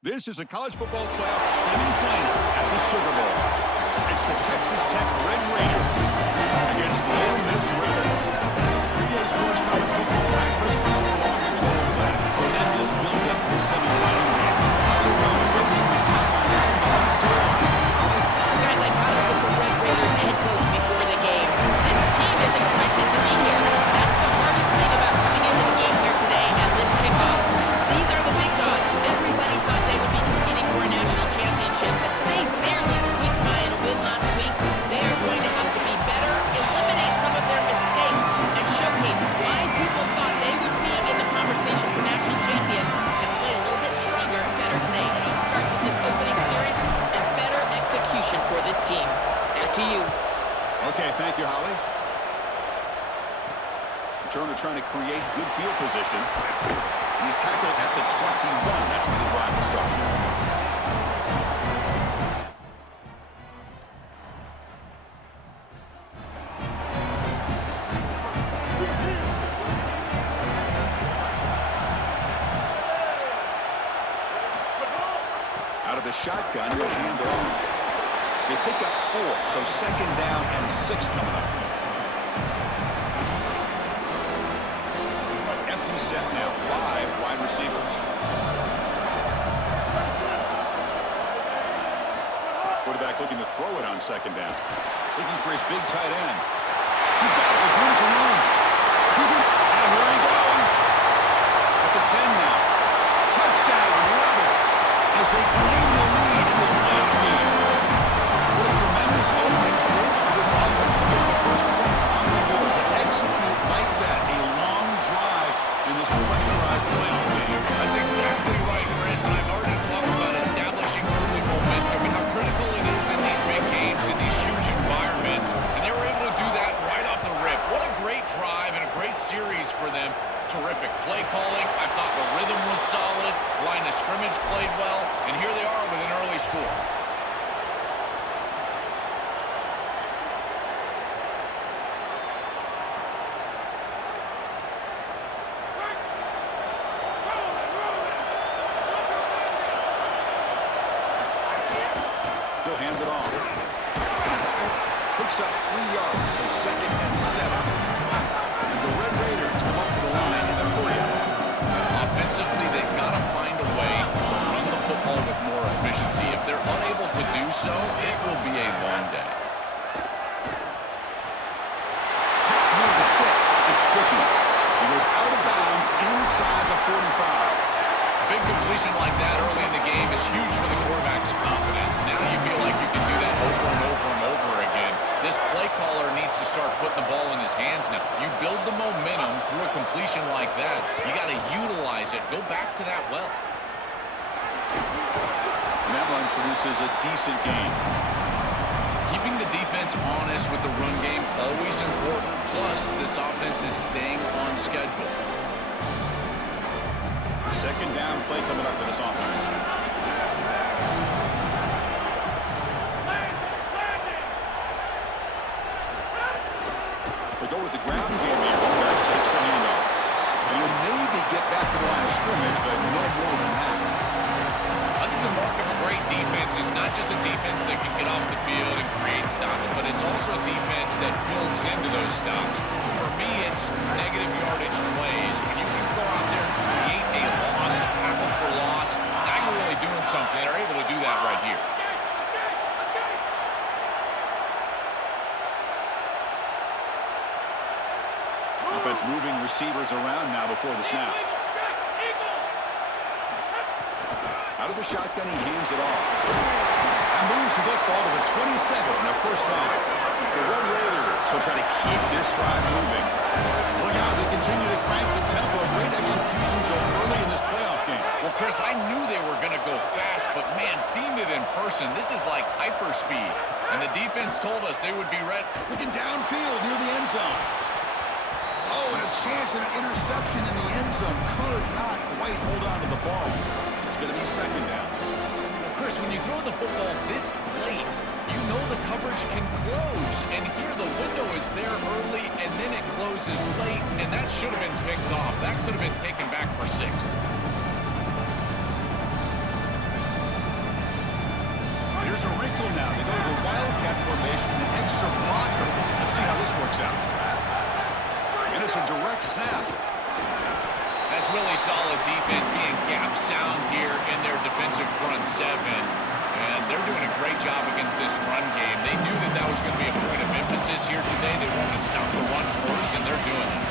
This is a college football playoff semifinal at the Sugar Bowl. It's the Texas Tech Red Raiders against the Ole Miss Rebels. 3A Sports College Football breakfast follow along the total flat. Tremendous build-up to the semifinal game. Holly Rose with us from the sidelines with some keys to it. Holly? Guys, I caught up with the Red Raiders head coach before the game. This team is expected to be here. That's the hardest thing about coming into the game here today at this kickoff. These are the big dogs. Everybody thought they would be competing for a national championship, but they barely squeaked by in a win last week. They are going to have to be better, eliminate some of their mistakes, and showcase why people thought they would be in the conversation for national champion and play a little bit stronger and better today. It all starts with this opening series and better execution for this team. Back to you. Okay, thank you, Holly. Turner trying to create good field position. He's tackled at the 21. That's where the drive will start. Out of the shotgun, he'll hand it off. They pick up 4, so second down and 6 coming up. Empty set now, 5 wide receivers. Quarterback looking to throw it on second down. Looking for his big tight end. He's got it with room to run. He's in. And here he goes. At the 10 now. Touchdown, Rebels, as they claim the lead in this playoff game. What a tremendous opening statement for this offense to get the first points on the board, to execute like that. A long drive in this pressurized playoff game. That's exactly right, Chris, and I've already talked about establishing early momentum and how critical it is in these big games, in these huge environments, and they were able to do that right off the rip. What a great drive and a great series for them. Terrific play calling. I thought the rhythm was solid. Line of scrimmage played well, and here they are with an early score. He'll hand it off. Picks up 3 yards, so second and 7. And the Red Raiders come up to the line in a hurry. Offensively, they've got to find a way to run the football with more efficiency. If they're unable to do so, it will be a long day. Near the sticks, it's Dickey. He goes out of bounds inside the 45. Big completion like that early in the game is huge for the quarterback's confidence. Now you feel like you can do that over and over and over again. This play caller needs to start putting the ball in his hands now. You build the momentum through a completion like that. You got to utilize it. Go back to that well. And that run produces a decent gain. Keeping the defense honest with the run game, always important. Plus, this offense is staying on schedule. Second down play coming up for this offense. They go with the ground game here. The guy takes the handoff. And he'll maybe get back to the line of scrimmage, but no more than that. I think the mark of a great defense is not just a defense that can get off the field and create stops, but it's also a defense that builds into those stops. For me, it's negative yardage plays. When you can go out there and create a loss, a tackle for loss, now you're really doing something. They're able to do that right here. Offense moving receivers around now before the snap. Out of the shotgun, he hands it off. And moves the football to the 27 and a first down. The Red Raiders will try to keep this drive moving. Look out, they continue to crank the tempo. Great execution, Joe, early in this playoff game. Well, Chris, I knew they were going to go fast, but, man, seeing it in person, this is like hyperspeed. And the defense told us they would be ready. Looking downfield near the end zone. Oh, and a chance at an interception in the end zone. Could not quite hold on to the ball. It's going to be second down. Well, Chris, when you throw the football this late, you know the coverage can close. And here the window is there early, and then it closes late, and that should have been picked off. That could have been taken back for 6. There's a wrinkle now. They go to the wildcat formation with an extra blocker. Let's see how this works out. And it's a direct snap. That's really solid defense, being gap sound here in their defensive front seven. And they're doing a great job against this run game. They knew that that was going to be a point of emphasis here today. They wanted to stop the run first, and they're doing it.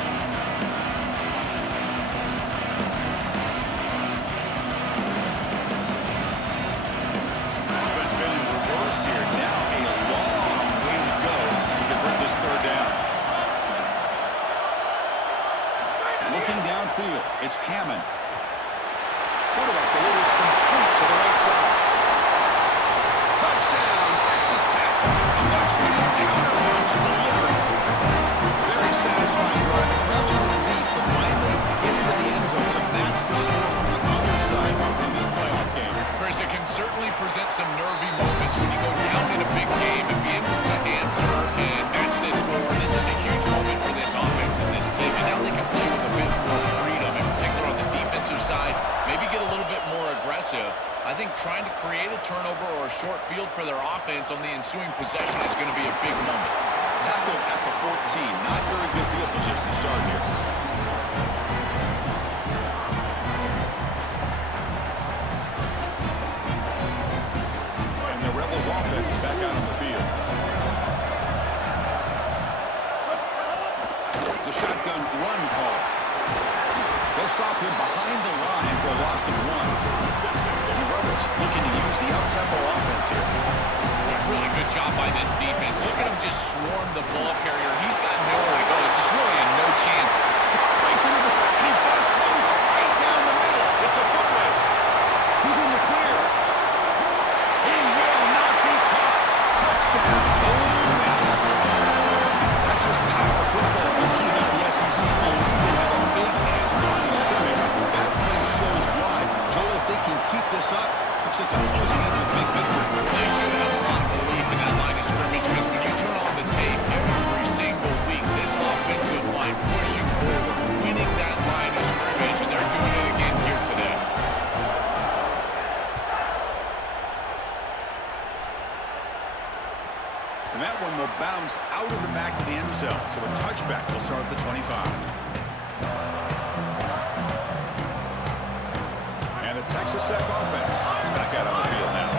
Offense been in reverse here. Now a long way to go to convert this third down. Looking downfield, it's Hammond. Quarterback delivers complete to the right side. Touchdown, Texas Tech. A much-needed counter-punch delivery. Very satisfying drive. Perhaps a relief to finally get into the end zone to match the score from the other side in this playoff game. Chris, it can certainly present some nervy moments when you go down in a big game and be able to answer and match this score. This is a huge moment for this offense and this team. And now they can play with a bit more freedom, in particular on the defensive side, maybe get a little bit more aggressive. I think trying to create a turnover or a short field for their offense on the ensuing possession is going to be a big moment. Tackle at the 14. Not very good field position to start here. And the Rebels offense is back out on the field. It's a shotgun run call. They'll stop him behind the line for a loss of 1. The Rebels looking to use the up-tempo offense here. Really good job by this defense. Look at him just swarm the ball carrier. He's got nowhere to go. It's just really a no chance. Breaks into the, and he busts loose right down the middle. It's a foot race. He's in the clear. He will not be caught. Touchdown, Ole Miss. That's just power football. We'll see now the SEC believe they have a big hand in the line of scrimmage. That play shows why. Joel, if they can keep this up, looks like they're closing in on a big victory. They should have a lot of belief in that line of scrimmage because when you turn on the tape every single week, this offensive line pushing forward, winning that line of scrimmage, and they're doing it again here today. And that one will bounce out of the back of the end zone. So a touchback will start at the 25. And the Texas Tech offense is back out on the field now.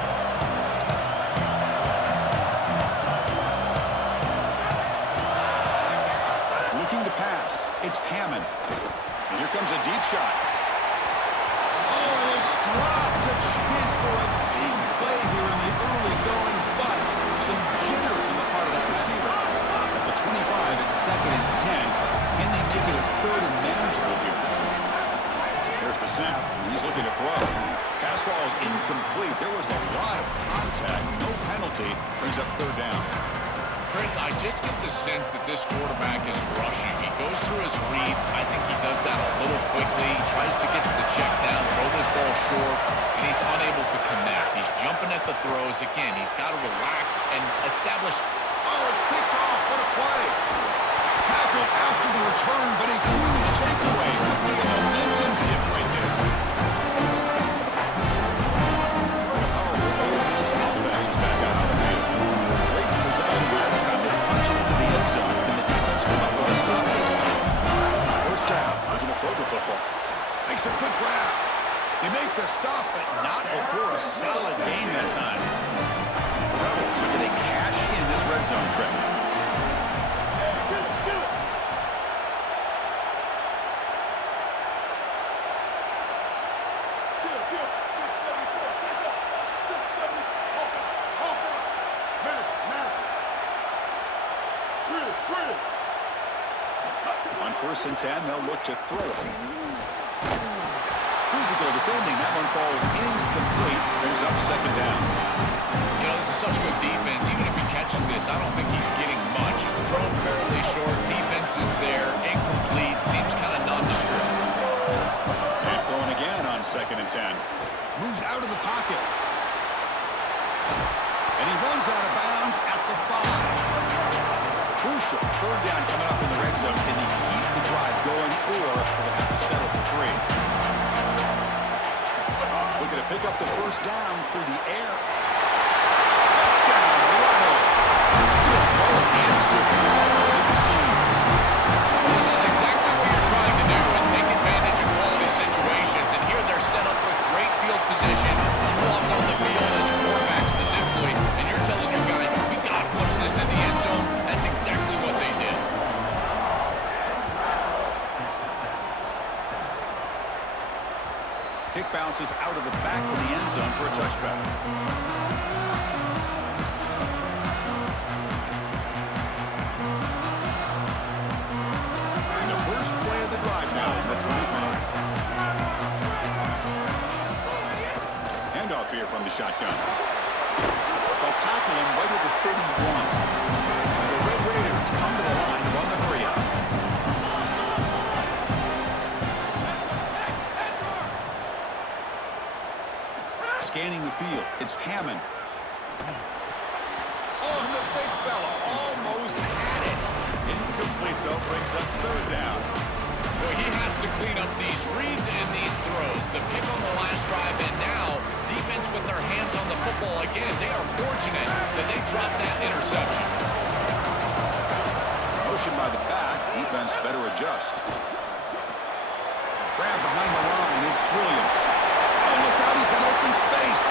Looking to pass. It's Hammond. And here comes a deep shot. Oh, it's dropped. A chance for a big play here in the early going, but some jitters on the part of that receiver. At the 25, it's 2nd and 10. Can they make it a 3rd and manageable here? There's the snap. He's looking to throw. Pass ball is incomplete. There was a lot of contact. No penalty. Brings up 3rd down. Chris, I just get the sense that this quarterback is rushing. He goes through his reads. I think he does that a little quickly. He tries to get to the check down, throw this ball short, and he's unable to connect. He's jumping at the throws. Again, he's got to relax and establish. Oh, it's picked off. What a play. Tackle after the return, but a huge takeaway. Could be a momentum shift right there. The powerful Ole Miss offense is back out on the field. Great possession last time. They punch it into the end zone, and the defense come up with a stop this time. 1st down. Looking to throw the football. Makes a quick grab. They make the stop, but not before a solid gain that time. The Rebels are going to cash in this red zone trip. On 1st and 10, they'll look to throw it. Physical defending. That one falls incomplete. Brings up 2nd down. You know, this is such good defense. Even if he catches this, I don't think he's getting much. It's thrown fairly short. Defense is there. Incomplete. Seems kind of nondescript. And throwing again on 2nd and 10. Moves out of the pocket. And he runs out of bounds at the 5. Crucial 3rd down coming up in the red zone. Can he keep the drive going, or will they have to settle for 3? Looking to pick up the 1st down through the air. touchdown, Rebels. Still no answer for this offensive machine. This is exactly what you're trying to do, is take advantage of quality situations. And here they're set up with great field position. You walk on the field as a quarterback specifically, and you're telling your guys, we got to punch this in the end zone. That's exactly what they did. Kick bounces out of the back of the end zone for a touchback. And the first play of the drive now from the 25. Handoff here from the shotgun. They'll tackle him right at the 31. And the Red Raiders come to the line to run the hurry up. Scanning the field, it's Hammond. Oh, and the big fella almost had it. Incomplete, though, brings up third down. Well, he has to clean up these reads and these throws. The pick on the last drive, and now defense with their hands on the football again. They are fortunate that they dropped that interception. Motion by the back, defense better adjust. Grab behind the line, it's Williams. Oh, look out, he's got open space.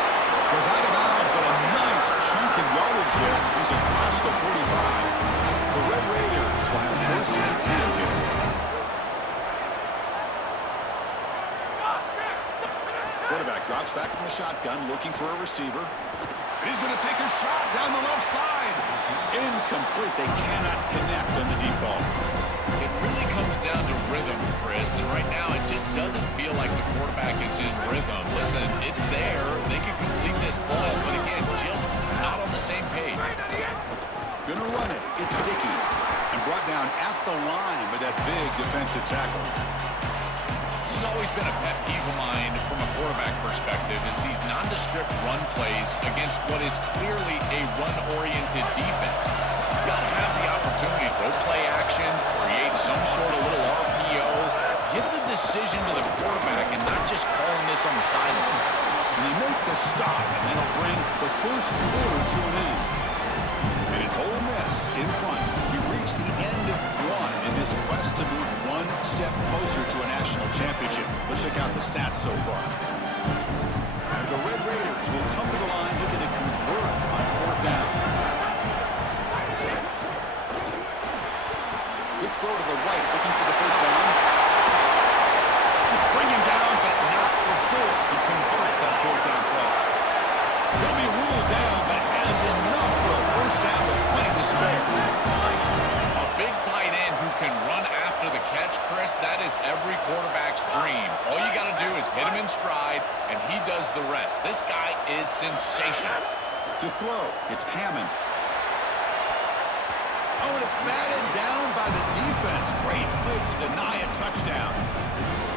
Goes out of bounds, but a nice chunk of yardage there. He's across the 45. The Red Raiders will have first and 10 here. Quarterback drops back from the shotgun, looking for a receiver. And he's going to take a shot down the left side. Incomplete. They cannot connect on the deep ball. It really comes down to rhythm, Chris, and right now it just doesn't feel like the quarterback is in rhythm. Listen, it's there. They can complete this ball, but again, just not on the same page. Gonna run it. It's Dickey. And brought down at the line with that big defensive tackle. This has always been a pet peeve of mine from a quarterback perspective, is these nondescript run plays against what is clearly a run-oriented defense. You've got to have the opportunity to go play action, create some sort of little RPO, give the decision to the quarterback and not just calling this on the sideline. And they make the stop, and that'll bring the first quarter to an end. And it's Ole Miss in front. We've reached the end of one in this quest to move one step closer to a national championship. Let's check out the stats so far. And the Red Raiders will come to the line looking to convert on fourth down. Quick throw to the right, looking for the first down. Bring him down, but not before he converts that fourth down play. He'll be ruled down, but has enough for a first down with plenty to spare. A big tight end who can run after the catch, Chris, that is every quarterback's dream. All you got to do is hit him in stride, and he does the rest. This guy is sensational. To throw, it's Hammond. Oh, and it's batted down by the defense. Great play to deny a touchdown.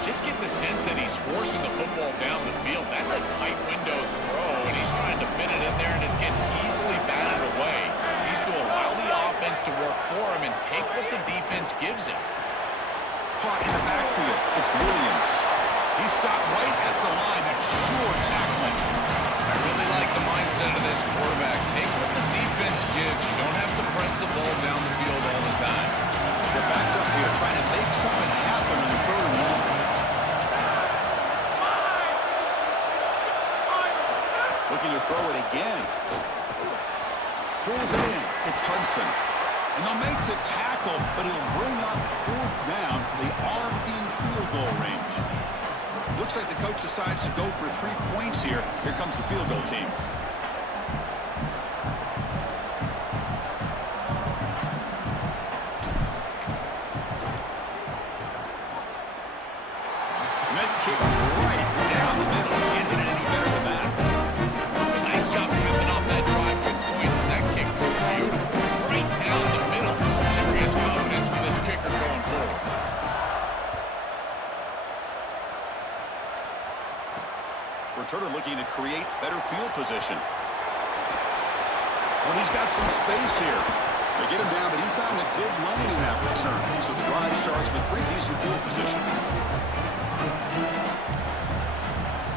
Just get the sense that he's forcing the football down the field. That's a tight window throw, and he's trying to fit it in there, and it gets easily batted away. He needs to allow the offense to work for him and take what the defense gives him. Caught in the backfield, it's Williams. He stopped right at the line. That's sure tackling. I really like the mindset of this quarterback. Take what the defense gives. You don't have to press the ball down the field all the time. They're backed up here, trying to make something happen on third and long. Looking to throw it again. Pulls it in. It's Hudson. And they'll make the tackle, but he'll bring up fourth down. They are in field goal range. Looks like the coach decides to go for 3 points here. Here comes the field goal team. And that kick right down the middle. Can't hit it any better than that. It's a nice job capping off that drive with points, and that kick was beautiful. Right down the middle. Some serious confidence for this kicker going forward. Returner looking to create better field position. Well, he's got some space here. They get him down, but he found a good lane in that return. So the drive starts with pretty decent field position.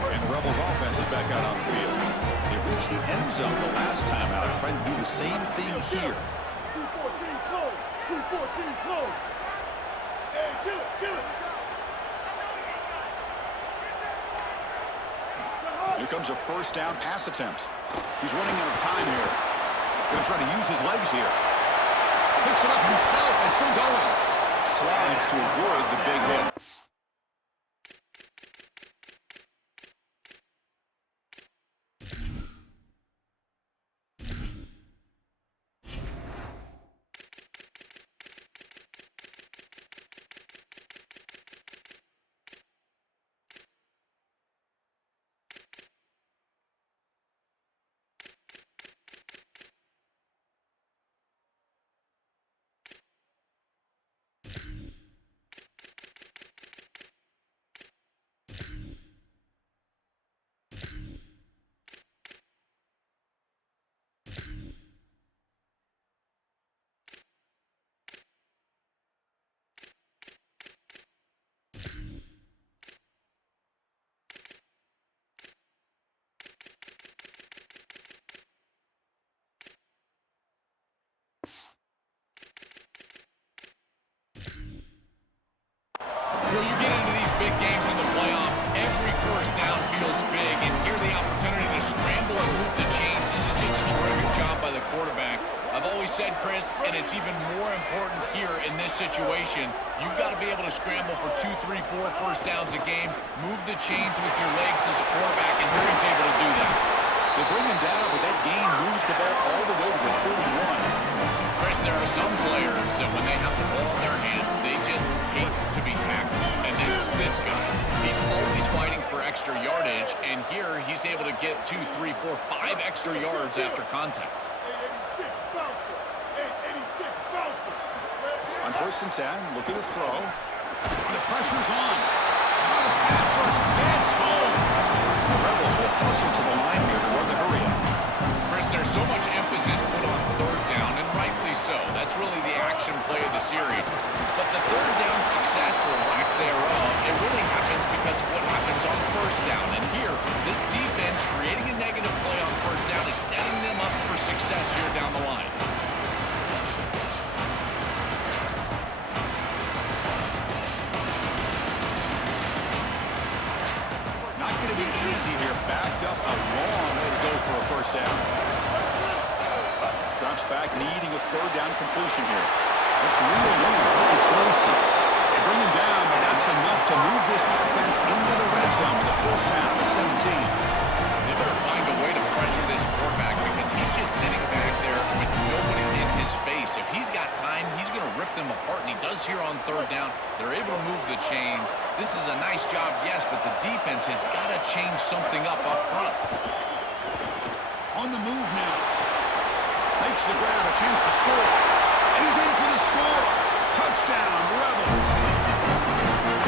And the Rebels offense is back out on the field. They reach reached the end zone the last time out. Trying to do the same thing here. 214 close. 214 close. Hey, kill it, kill it. Here comes a first down pass attempt. He's running out of time here. Going to try to use his legs here. Picks it up himself and still going. Slides to avoid the big hit. When you get into these big games in the playoff, every first down feels big, and here the opportunity to scramble and move the chains. This is just a terrific job by the quarterback. I've always said, Chris, and it's even more important here in this situation, you've got to be able to scramble for 2, 3, 4 first downs a game, move the chains with your legs as a quarterback, and here he's able to do that. They bring him down, but that gain moves the ball all the way to the 31. Chris, there are some players that when they have the ball in their hands, they just hate to be tackled. And that's this guy. He's always fighting for extra yardage, and here he's able to get 2, 3, 4, 5 extra yards after contact. 886 bouncer. 886 bouncer. On first and 10, look at the throw. The pressure's on. Now the pass rush gets home. The Rebels will hustle to the line here to run the hurry up. Chris, there's so much emphasis put on third down, and rightly so. That's really the action play of the series. But the third down success or lack thereof, it really happens because of what happens on first down. And here, this defense creating a negative play on first down is setting them up for success here down the line. Not going to be easy here. Backed up a long way to go for a first down. Drops back, needing a third down completion here. It's real weird. It's Lacey. They bring him down, but that's enough to move this offense into the red zone with a first down to 17. They better find a way to pressure this quarterback because he's just sitting back there with nobody in his face. If he's got time, he's going to rip them apart, and he does here on third down. They're able to move the chains. This is a nice job, yes, but the defense has got to change something up front. On the move now. Makes the ground, a chance to score. And he's in for the score. Touchdown, Rebels.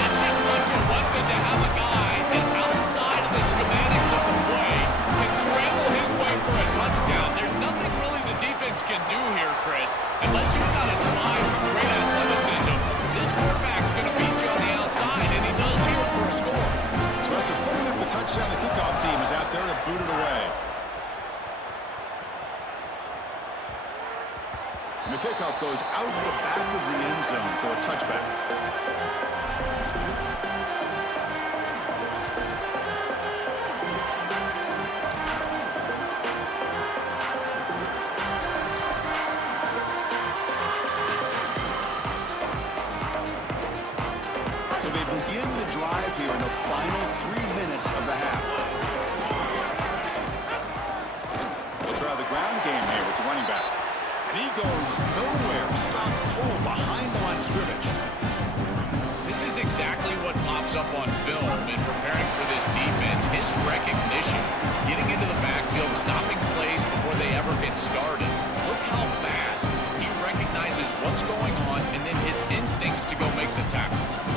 It's just such a weapon to have a guy that outside of the schematics of the play can scramble his way for a touchdown. There's nothing really the defense can do here, Chris. Unless you've got a spy with great athleticism, this quarterback's going to beat you on the outside, and he does here for a score. So after putting up a touchdown, the kickoff team is out there to boot it away. And the kickoff goes out the back of the end zone, so a touchback. So they begin the drive here in the final 3 minutes of the half. They'll try the ground game here with the running back. And he goes nowhere. Stop cold behind the line of scrimmage. This is exactly what pops up on film in preparing for this defense. His recognition, getting into the backfield, stopping plays before they ever get started. Look how fast he recognizes what's going on and then his instincts to go make the tackle.